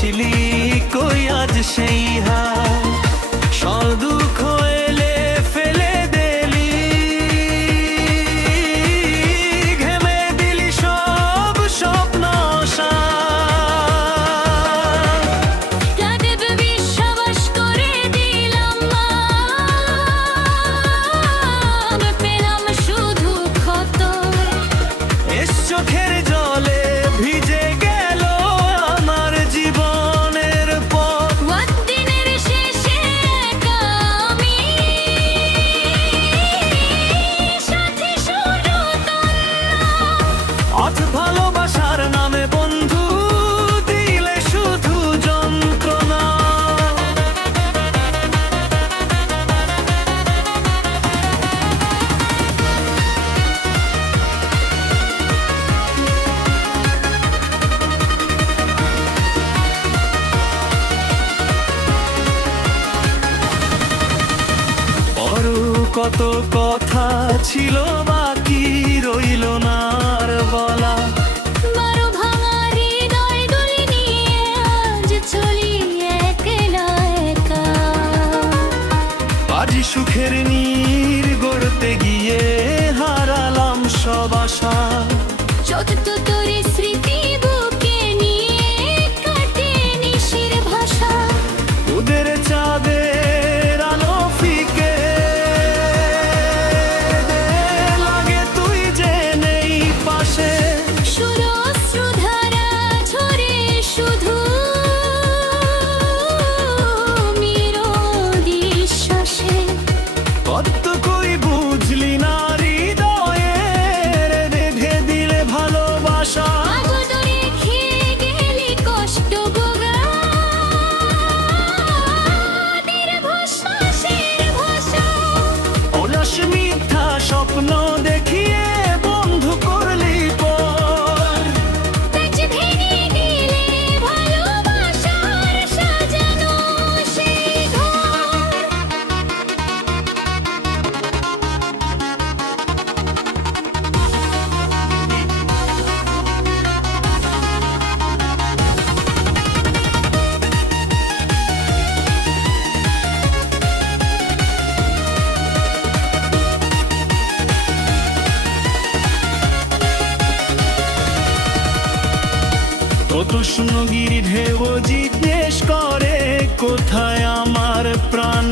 ছিলি কই আজ সেই হাল সব দুঃখ এলে ফেলে দিলি ঘেমে দিলি সব স্বপ্ন তাদের বিশ্বাস করে দিলাম মান পেলাম শুধু ক্ষত এস চোখের জলে ভিজে গেল আমার জীবনের পথ দিনের শেষে একা আমি সাথী শুধু অথ ভালোবাসার নামে বন্ধু দিলে শুধু যন্ত্রণা বড় কত কথা ছিল বাকি রইল না আর বলা বড় ভাঙা হৃদয় দুলি নিয়ে আজ চলি একলা একা আজ সুখের নীর গড়তে গিয়ে হারালাম সব আশা যত তোর স্মৃতি বুকে নিয়ে কাটে নিশির ভাষা ওদের চাঁদের আলো ফিকে লাগে তুই যে নেই পাশে সুরশ্রুধারা ঝরে শুধু নিশ্বাসে কত কই বুঝলি না হৃদয়ের বেঁধে দিলে ভালোবাসা আগত রেখে গেলি কষ্ট গোগাদের ভাষাশের ভাষা অলস মিথ্যা স্বপ্ন দেখিয়ে বন্ধু করলি পর তেজ ভেঙে দিলে ভালোবাসার সাজানো সেই ঘর তৃষ্ণগির ঢেউ জিজ্ঞেস করে কোথায় আমার প্রাণ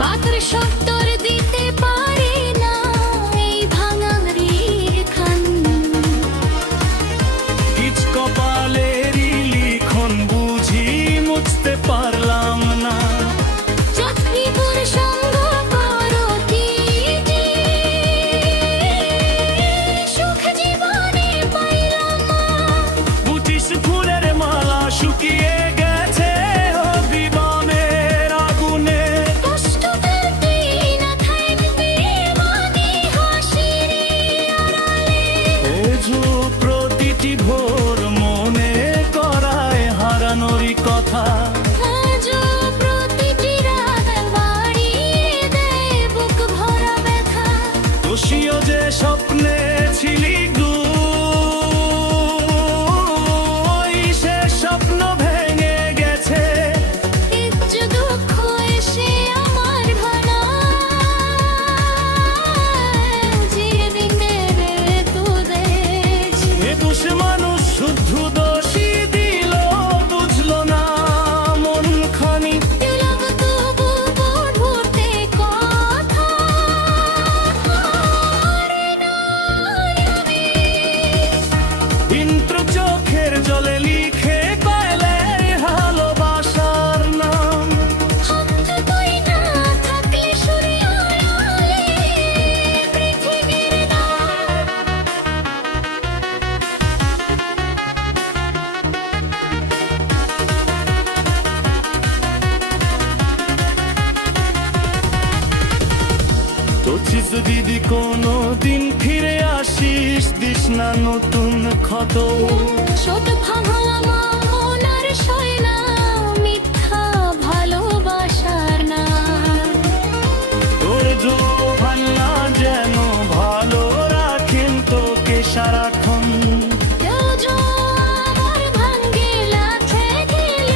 পাথর সত্তর দিতে পারে না এই ভাঙা রেখান কিচ কপালেরই লিখন বুঝি মুছতে পারলাম না চাকরিপুর সঙ্গ করো কি যে সুখ জীবনে পাইলাম না বুঝিস ফুলের মালা শুকিয়ে গেছে অভিমানের আগুনে কষ্ট পেতে না থাকতে মানে হাসির আড়ালে এজো প্রতিটি ভোর মনে করায় হারানোরই কথা আজও প্রতিটি রাত বাড়িয়ে দেয় বুক ভরা ব্যথা দোষীও যে স্বপ্নে ছিলি তুই সে স্বপ্ন ভেঙে গেছে ইজ্জ দুঃখ এসে আমার ভানা যেদিন দেবে তোদের নির্দোষ মানুষ শুদ্ধ দোষী দিল বুঝলো না মন খানি দিলাম তবু ভুলতে কথা করে নাই আমি ইন্দ্র চোখের জলে লিখে পাইলে ভালোবাসার নাম হাত তুই না থাকলে সূর্য আড়ালে পৃথিবীর নাম তোছিস দিদি কোনো দিন ফিরে আসিস দিস না নতুন ক্ষত ছোট ভাঙা মন আর সয় না মিথ্যা ভালোবাসার না তোর জো ভাল্লা যেন ভালো রাখেন তোকে সারাক্ষণ কেউ আমার ভাঙ্গে লাথে দিলে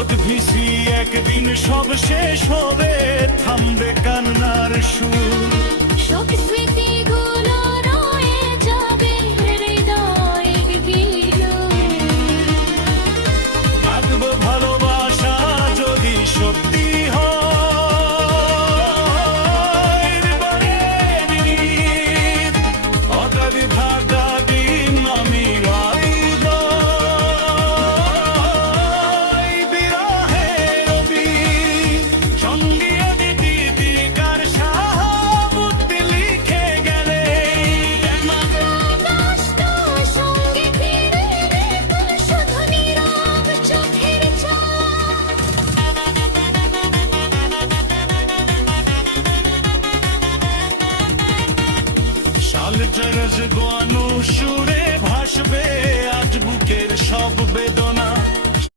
রোদ ভিসি একদিন সব শেষ হবে, থামবে কান্নার সুর। শোক স্মৃতিগুলো রয়ে যাবে হৃদয়ের গিলো। থাকবো ভালোবাসা যদি সত্যি হয়, হৃদয়ের গীত। অগাধ থাকা দিন আমি গাইব, বিরহের অতীত সঙ্গী দীপিকার শাহাবুত লিখে গেলে। কষ্ট সঙ্গে ফিরে দেখুন শুধু নীরব চোখের ছাপ। শাল চরজ গানো সুর